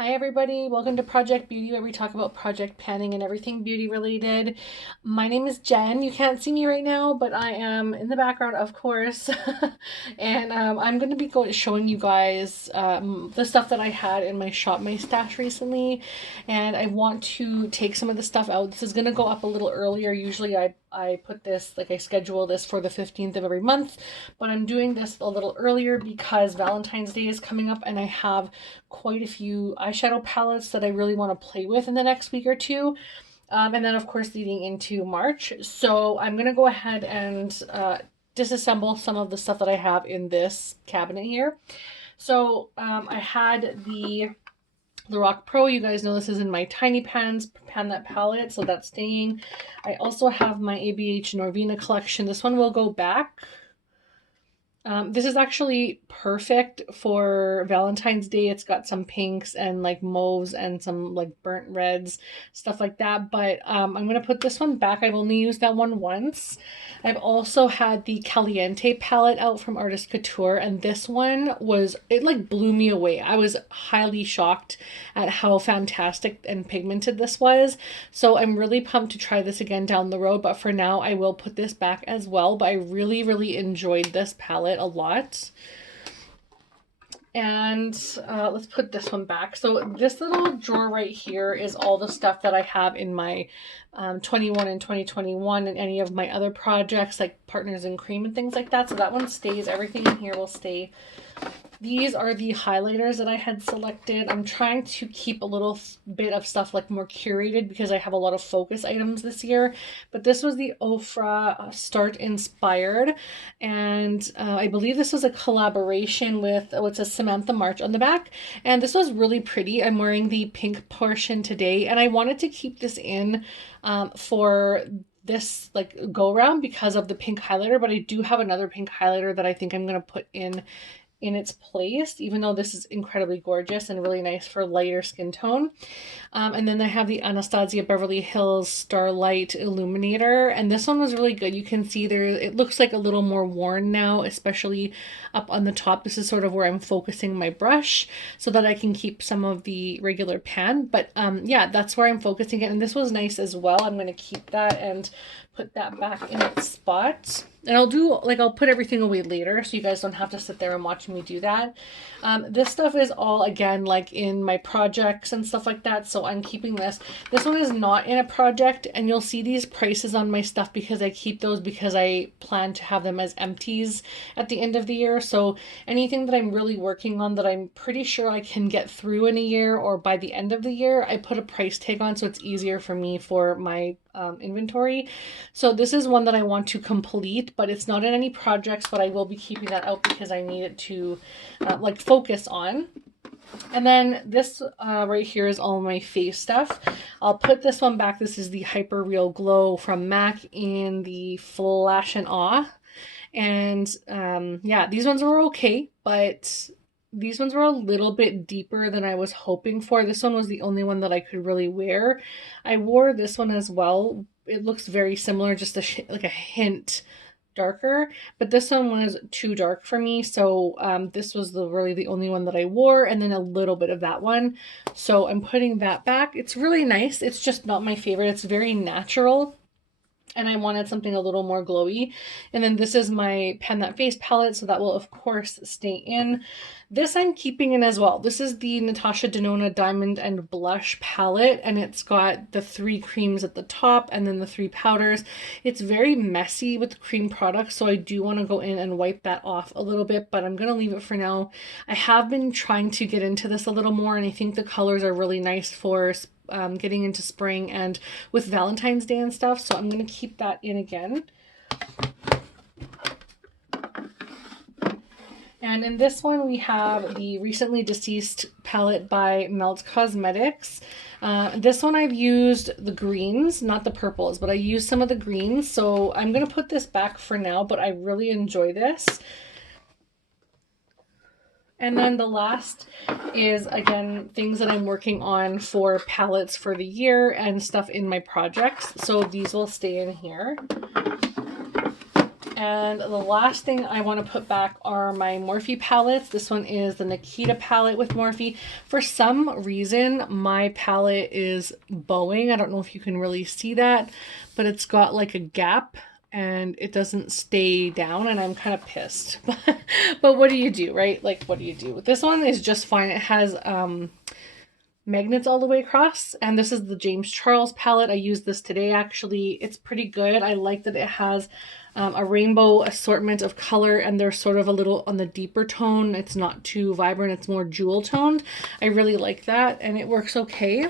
Hi everybody, welcome to Project Beauty, where we talk about project planning and everything beauty related. My name is Jen. You can't see me right now, but I am in the background, of course. And I'm going to be showing you guys the stuff that I had in my Shop My Stash recently. And I want to take some of the stuff out. This is going to go up a little earlier. Usually I put this, like I schedule this for the 15th of every month, but I'm doing this a little earlier because Valentine's Day is coming up and I have quite a few eyeshadow palettes that I really want to play with in the next week or two. And then of course leading into March. So I'm going to go ahead and disassemble some of the stuff that I have in this cabinet here. So I had the Lorac Pro. You guys know this is in my Tiny Pans Pan palette, so that's staying. I also have my ABH Norvina collection. This one will go back. This is actually perfect for Valentine's Day. It's got some pinks and like mauves and some like burnt reds, stuff like that. But I'm going to put this one back. I've only used that one once. I've also had the Caliente palette out from Artist Couture, and this one it like blew me away. I was highly shocked at how fantastic and pigmented this was. So I'm really pumped to try this again down the road. But for now, I will put this back as well. But I really, really enjoyed this palette a lot. And let's put this one back. So this little drawer right here is all the stuff that I have in my 21 and 2021 and any of my other projects like Partners in Cream and things like that. So that one stays. Everything in here will stay. These are the highlighters that I had selected. I'm trying to keep a little bit of stuff like more curated because I have a lot of focus items this year. But this was the Ofra Start Inspired. And I believe this was a collaboration with, it says Samantha March on the back. And this was really pretty. I'm wearing the pink portion today. And I wanted to keep this in for this like go around because of the pink highlighter. But I do have another pink highlighter that I think I'm going to put in its place, even though this is incredibly gorgeous and really nice for lighter skin tone. And then I have the Anastasia Beverly Hills Starlight Illuminator, and this one was really good. You can see there, it looks like a little more worn now, especially up on the top. This is sort of where I'm focusing my brush so that I can keep some of the regular pan. But yeah, that's where I'm focusing it, and this was nice as well. I'm going to keep that and put that back in its spot. And I'll put everything away later so you guys don't have to sit there and watch me do that. This stuff is all, again, like in my projects and stuff like that. So I'm keeping this. This one is not in a project, and you'll see these prices on my stuff because I keep those because I plan to have them as empties at the end of the year. So anything that I'm really working on that I'm pretty sure I can get through in a year or by the end of the year, I put a price tag on so it's easier for me for my inventory. So this is one that I want to complete, but it's not in any projects, but I will be keeping that out because I need it to like focus on. And then this right here is all my face stuff. I'll put this one back. This is the Hyper Real Glow from MAC in the Flash and Awe. And yeah, these ones were okay, but these ones were a little bit deeper than I was hoping for. This one was the only one that I could really wear. I wore this one as well. It looks very similar, just like a hint darker, but this one was too dark for me. So this was really the only one that I wore, and then a little bit of that one. So I'm putting that back. It's really nice. It's just not my favorite. It's very natural, and I wanted something a little more glowy. And then this is my Pan That Face palette, so that will of course stay in. This I'm keeping in as well. This is the Natasha Denona Diamond and Blush palette, and it's got the 3 creams at the top and then the 3 powders. It's very messy with the cream products, so I do want to go in and wipe that off a little bit, but I'm going to leave it for now. I have been trying to get into this a little more, and I think the colors are really nice for getting into spring and with Valentine's Day and stuff, so I'm going to keep that in again. And in this one, we have the Recently Deceased palette by Melt Cosmetics. This one I've used the greens, not the purples, but I used some of the greens. So I'm going to put this back for now, but I really enjoy this. And then the last is, again, things that I'm working on for palettes for the year and stuff in my projects. So these will stay in here. And the last thing I want to put back are my Morphe palettes. This one is the Nikita palette with Morphe. For some reason, my palette is bowing. I don't know if you can really see that, but it's got like a gap and it doesn't stay down, and I'm kind of pissed. But what do you do, right? Like, what do you do? This one is just fine. It has magnets all the way across, and this is the James Charles palette. I used this today actually. It's pretty good. I like that it has a rainbow assortment of color, and they're sort of a little on the deeper tone. It's not too vibrant, it's more jewel toned. I really like that, and it works okay.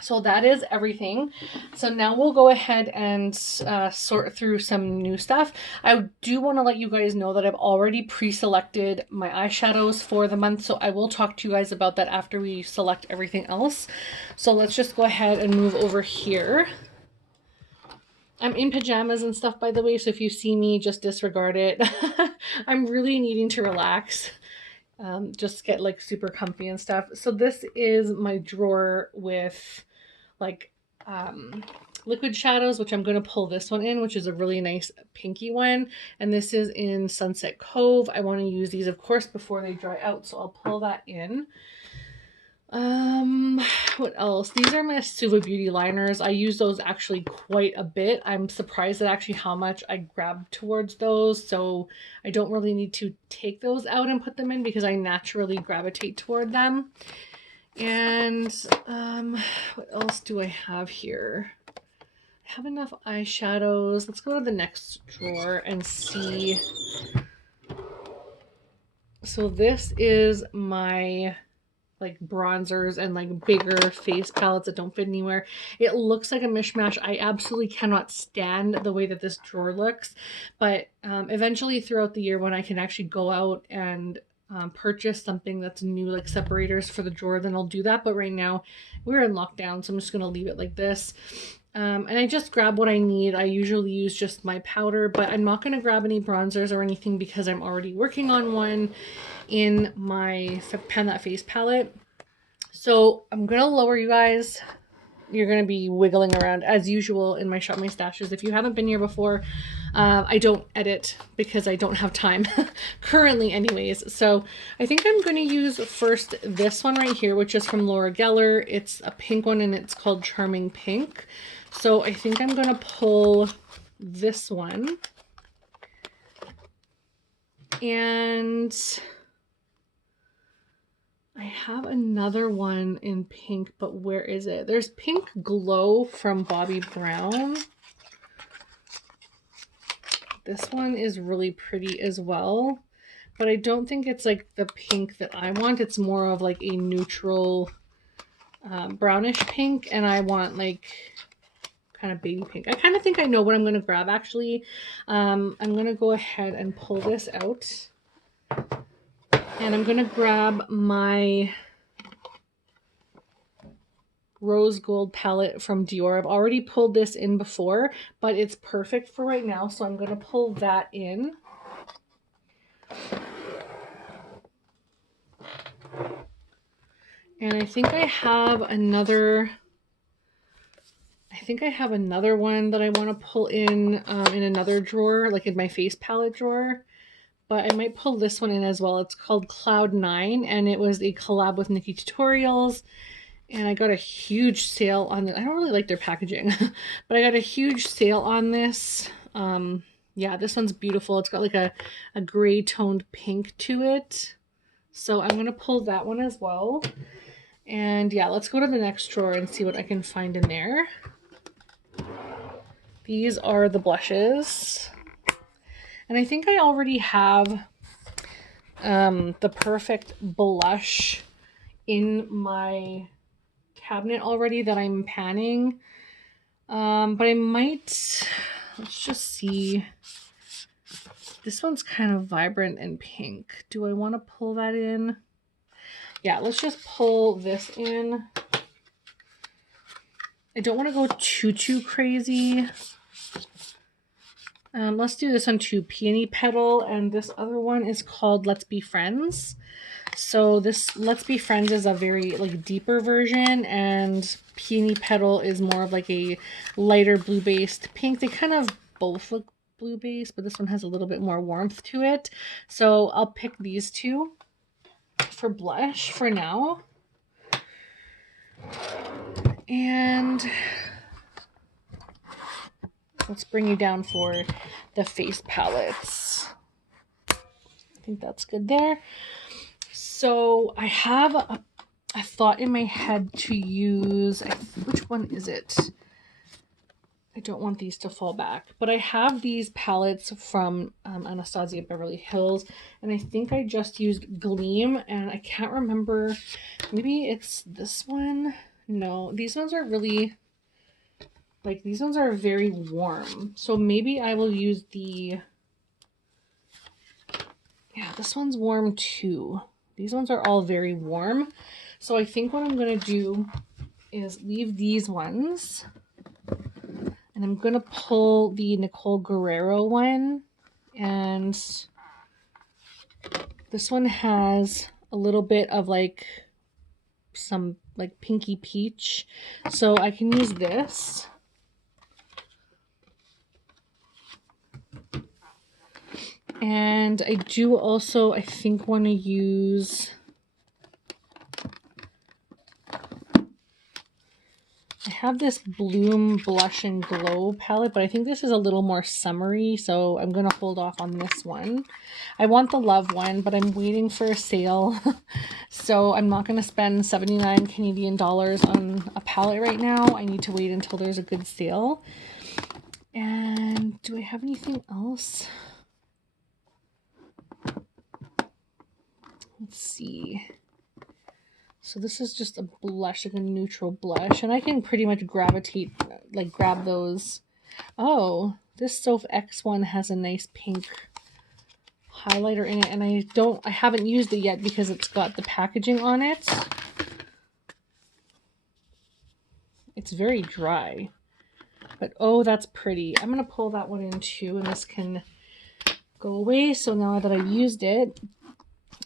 So that is everything. So now we'll go ahead and sort through some new stuff. I do want to let you guys know that I've already pre-selected my eyeshadows for the month. So I will talk to you guys about that after we select everything else. So let's just go ahead and move over here. I'm in pajamas and stuff, by the way. So if you see me, just disregard it. I'm really needing to relax. Just get like super comfy and stuff. So this is my drawer with like liquid shadows, which I'm going to pull this one in, which is a really nice pinky one. And this is in Sunset Cove. I want to use these, of course, before they dry out. So I'll pull that in. What else? These are my Suva Beauty liners. I use those actually quite a bit. I'm surprised at actually how much I grab towards those. So I don't really need to take those out and put them in because I naturally gravitate toward them. And what else do I have here? I have enough eyeshadows. Let's go to the next drawer and see. So this is my like bronzers and like bigger face palettes that don't fit anywhere. It looks like a mishmash. I absolutely cannot stand the way that this drawer looks, but eventually throughout the year when I can actually go out and purchase something that's new, like separators for the drawer, then I'll do that. But right now we're in lockdown, so I'm just going to leave it like this. And I just grab what I need. I usually use just my powder, but I'm not going to grab any bronzers or anything because I'm already working on one in my Pan That Face palette. So I'm going to lower you guys. You're going to be wiggling around as usual in my Shop My Stashes. If you haven't been here before, I don't edit because I don't have time currently anyways. So I think I'm going to use first this one right here, which is from Laura Geller. It's a pink one and it's called Charming Pink. So I think I'm going to pull this one. And I have another one in pink, but where is it? There's Pink Glow from Bobbi Brown. This one is really pretty as well, but I don't think it's like the pink that I want. It's more of like a neutral brownish pink, and I want like kind of baby pink. I kind of think I know what I'm going to grab actually. I'm going to go ahead and pull this out. And I'm going to grab my Rose Gold palette from Dior. I've already pulled this in before, but it's perfect for right now. So I'm going to pull that in. And I think I have another one that I want to pull in another drawer, like in my face palette drawer. But I might pull this one in as well. It's called Cloud 9, and it was a collab with Nikki Tutorials. And I got a huge sale on it. I don't really like their packaging, but I got a huge sale on this. Yeah, this one's beautiful. It's got like a gray toned pink to it. So I'm going to pull that one as well. And yeah, let's go to the next drawer and see what I can find in there. These are the blushes. And I think I already have the perfect blush in my cabinet already that I'm panning. But I might, let's just see. This one's kind of vibrant and pink. Do I want to pull that in? Yeah, let's just pull this in. I don't want to go too crazy. Let's do this one too. Peony Petal, and this other one is called Let's Be Friends. So this Let's Be Friends is a very like deeper version, and Peony Petal is more of like a lighter blue based pink. They kind of both look blue base, but this one has a little bit more warmth to it. So I'll pick these two for blush for now. And let's bring you down for the face palettes. I think that's good there. So I have a thought in my head to use, which one is it? I don't want these to fall back, but I have these palettes from Anastasia Beverly Hills, and I think I just used Gleam, and I can't remember, maybe it's this one. No, these ones are really, like, these ones are very warm, so maybe I will use the, yeah, this one's warm too. These ones are all very warm, so I think what I'm going to do is leave these ones. And I'm going to pull the Nicole Guerrero one. And this one has a little bit of like some like pinky peach. So I can use this. And I do also, I think, want to use... I have this Bloom Blush and Glow palette, but I think this is a little more summery, so I'm going to hold off on this one. I want the Love one, but I'm waiting for a sale, so I'm not going to spend 79 Canadian dollars on a palette right now. I need to wait until there's a good sale. And do I have anything else? Let's see. So this is just a blush, like a neutral blush, and I can pretty much gravitate, like grab those. Oh, this Soph X one has a nice pink highlighter in it, and I haven't used it yet because it's got the packaging on it. It's very dry, but oh, that's pretty. I'm gonna pull that one in too, and this can go away. So now that I've used it,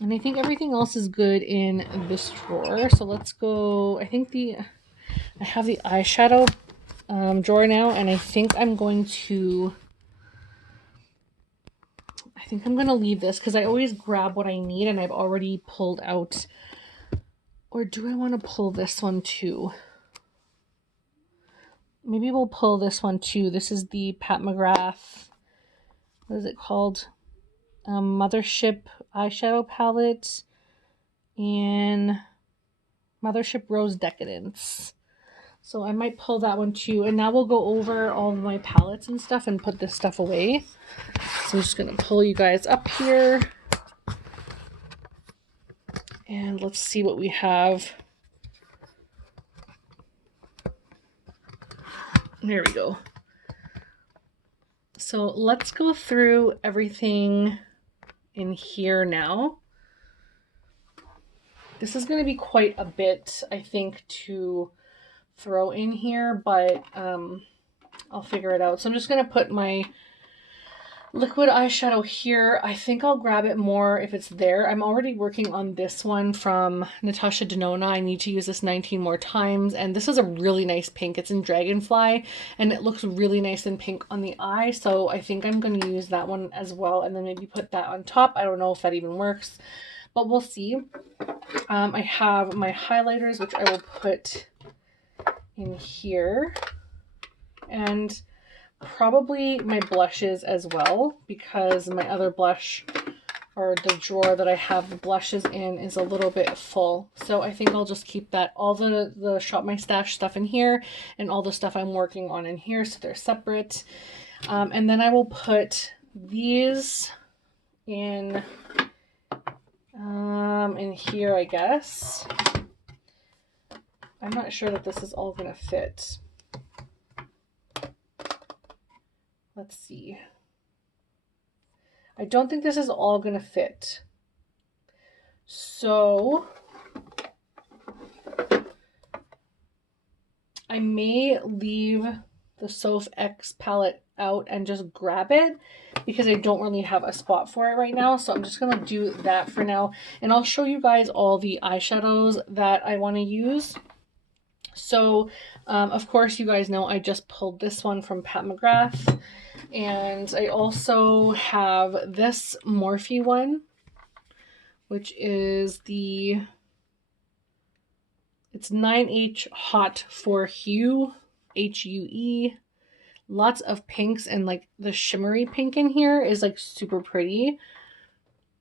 and I think everything else is good in this drawer. So let's go. I think I have the eyeshadow drawer now, and I think I'm going to leave this because I always grab what I need, and I've already pulled out. Or do I want to pull this one too? Maybe we'll pull this one too. This is the Pat McGrath. What is it called? Mothership eyeshadow palette and Mothership Rose Decadence. So I might pull that one too. And now we'll go over all of my palettes and stuff and put this stuff away. So I'm just going to pull you guys up here. And let's see what we have. There we go. So let's go through everything in here now. This is going to be quite a bit, I think, to throw in here, but I'll figure it out. So I'm just going to put my liquid eyeshadow here. I think I'll grab it more if it's there. I'm already working on this one from Natasha Denona. I need to use this 19 more times, and this is a really nice pink. It's in Dragonfly, and it looks really nice and pink on the eye, so I think I'm going to use that one as well, and then maybe put that on top. I don't know if that even works, but we'll see. I have my highlighters, which I will put in here, and probably my blushes as well, because my other blush, or the drawer that I have the blushes in, is a little bit full. So I think I'll just keep that, all the Shop My Stash stuff in here, and all the stuff I'm working on in here, so they're separate. And then I will put these in here, I guess. I'm not sure that this is all gonna fit. Let's see. I don't think this is all gonna fit. So I may leave the Soph X palette out and just grab it because I don't really have a spot for it right now. So I'm just gonna do that for now, and I'll show you guys all the eyeshadows that I want to use. So of course, you guys know I just pulled this one from Pat McGrath. And I also have this Morphe one, which is it's 9H Hot for Hue, Hue. Lots of pinks, and like the shimmery pink in here is like super pretty.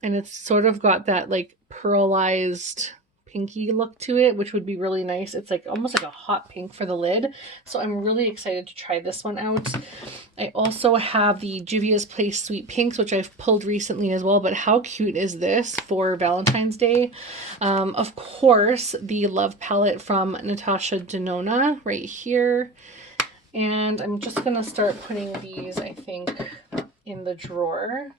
And it's sort of got that like pearlized pinky look to it, which would be really nice. It's like almost like a hot pink for the lid. So I'm really excited to try this one out. I also have the Juvia's Place Sweet Pinks, which I've pulled recently as well, but how cute is this for Valentine's Day? Of course, the Love Palette from Natasha Denona right here. And I'm just going to start putting these, I think, in the drawer.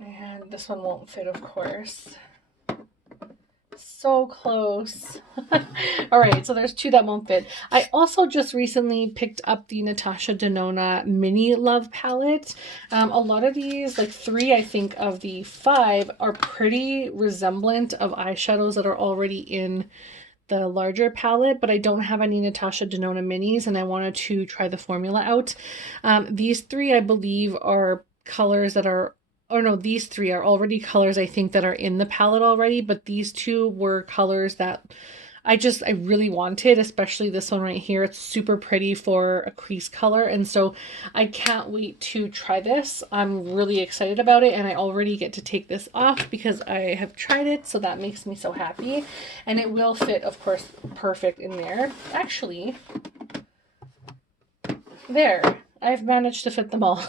And this one won't fit, of course. So close. All right, so there's two that won't fit. I also just recently picked up the Natasha Denona Mini Love Palette. A lot of these, like 3, I think, of the 5 are pretty resemblant of eyeshadows that are already in the larger palette, but I don't have any Natasha Denona minis, and I wanted to try the formula out. These 3, I believe, are colors that are, or no, these 3 are already colors I think that are in the palette already, but these 2 were colors that I really wanted, especially this one right here. It's super pretty for a crease color, and so I can't wait to try this. I'm really excited about it, and I already get to take this off because I have tried it, so that makes me so happy. And it will fit, of course, perfect in there. Actually, there. I've managed to fit them all.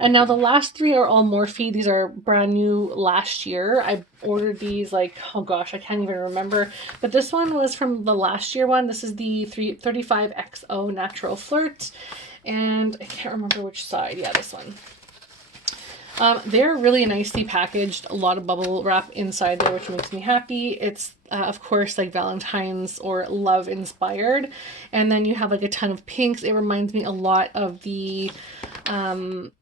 And now the last 3 are all Morphe. These are brand new last year. I ordered these like, oh gosh, I can't even remember. But this one was from the last year one. This is the 35XO Natural Flirt. And I can't remember which side. Yeah, this one. They're really nicely packaged, a lot of bubble wrap inside there, which makes me happy. It's, of course, like Valentine's or love inspired. And then you have like a ton of pinks. It reminds me a lot of the, oh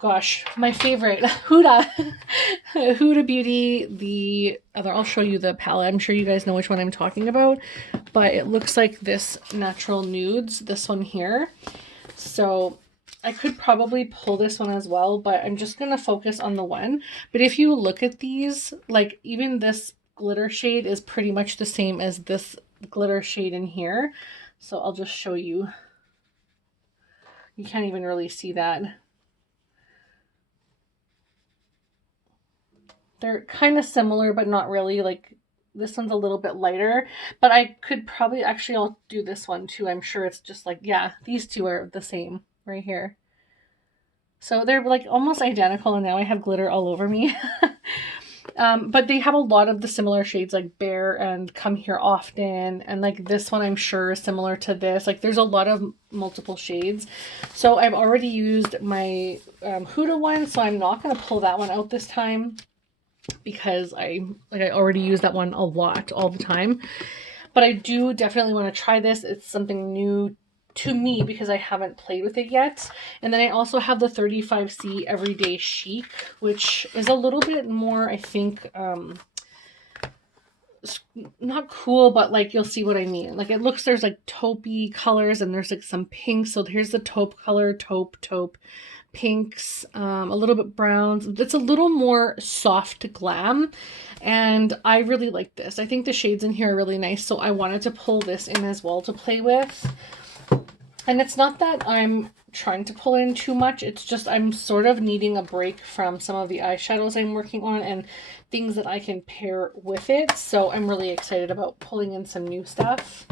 gosh, my favorite, Huda. Huda Beauty, I'll show you the palette. I'm sure you guys know which one I'm talking about. But it looks like this Natural Nudes, this one here. So I could probably pull this one as well, but I'm just going to focus on the one. But if you look at these, like even this glitter shade is pretty much the same as this glitter shade in here. So I'll just show you. You can't even really see that. They're kind of similar, but not really. Like this one's a little bit lighter, but I could probably, actually I'll do this one too. I'm sure it's just like, yeah, these 2 are the same right here. So they're like almost identical, and now I have glitter all over me. But they have a lot of the similar shades, like Bear and Come Here Often, and like this one I'm sure is similar to this. Like there's a lot of multiple shades. So I've already used my Huda one, so I'm not going to pull that one out this time because I already use that one a lot all the time. But I do definitely want to try this. It's something new to me because I haven't played with it yet. And then I also have the 35C Everyday Chic, which is a little bit more, I think, not cool, but like you'll see what I mean. Like it looks, there's like taupey colors and there's like some pinks. So here's the taupe color, taupe, pinks, a little bit browns. It's a little more soft glam, and I really like this. I think the shades in here are really nice, so I wanted to pull this in as well to play with. And it's not that I'm trying to pull in too much, it's just I'm sort of needing a break from some of the eyeshadows I'm working on and things that I can pair with it. So I'm really excited about pulling in some new stuff.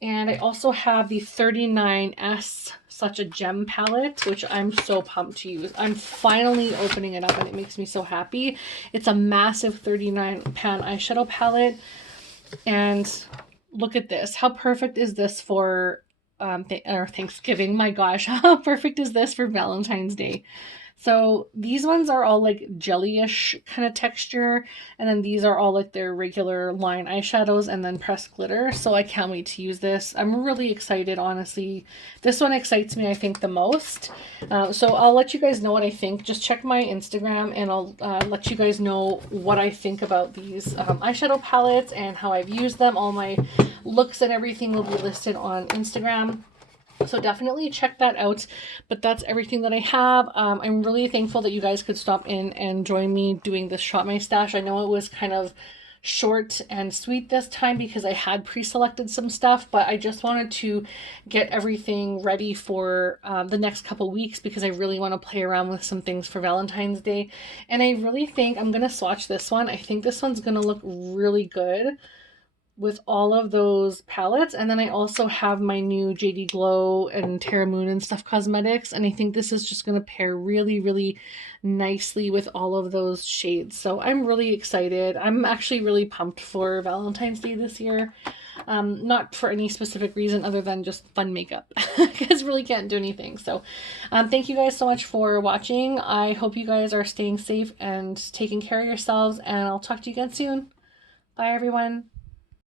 And I also have the 39S Such a Gem palette, which I'm so pumped to use. I'm finally opening it up and it makes me so happy. It's a massive 39 pan eyeshadow palette. And look at this. How perfect is this for Thanksgiving? My gosh, how perfect is this for Valentine's Day? So these ones are all like jelly-ish kind of texture, and then these are all like their regular line eyeshadows and then pressed glitter. So I can't wait to use this. I'm really excited, honestly. This one excites me, I think, the most. So I'll let you guys know what I think. Just check my Instagram and I'll let you guys know what I think about these eyeshadow palettes and how I've used them. All my looks and everything will be listed on Instagram. So definitely check that out. But that's everything that I have. I'm really thankful that you guys could stop in and join me doing this Shop My Stash. I know it was kind of short and sweet this time because I had pre-selected some stuff, but I just wanted to get everything ready for the next couple weeks because I really want to play around with some things for Valentine's Day. And I really think I'm going to swatch this one. I think this one's going to look really good with all of those palettes. And then I also have my new JD Glow and Terra Moon and Stuff cosmetics, and I think this is just going to pair really, really nicely with all of those shades. So I'm really excited. I'm actually really pumped for Valentine's Day this year. Not for any specific reason other than just fun makeup, because really can't do anything. So thank you guys so much for watching. I hope you guys are staying safe and taking care of yourselves, and I'll talk to you again soon. Bye everyone.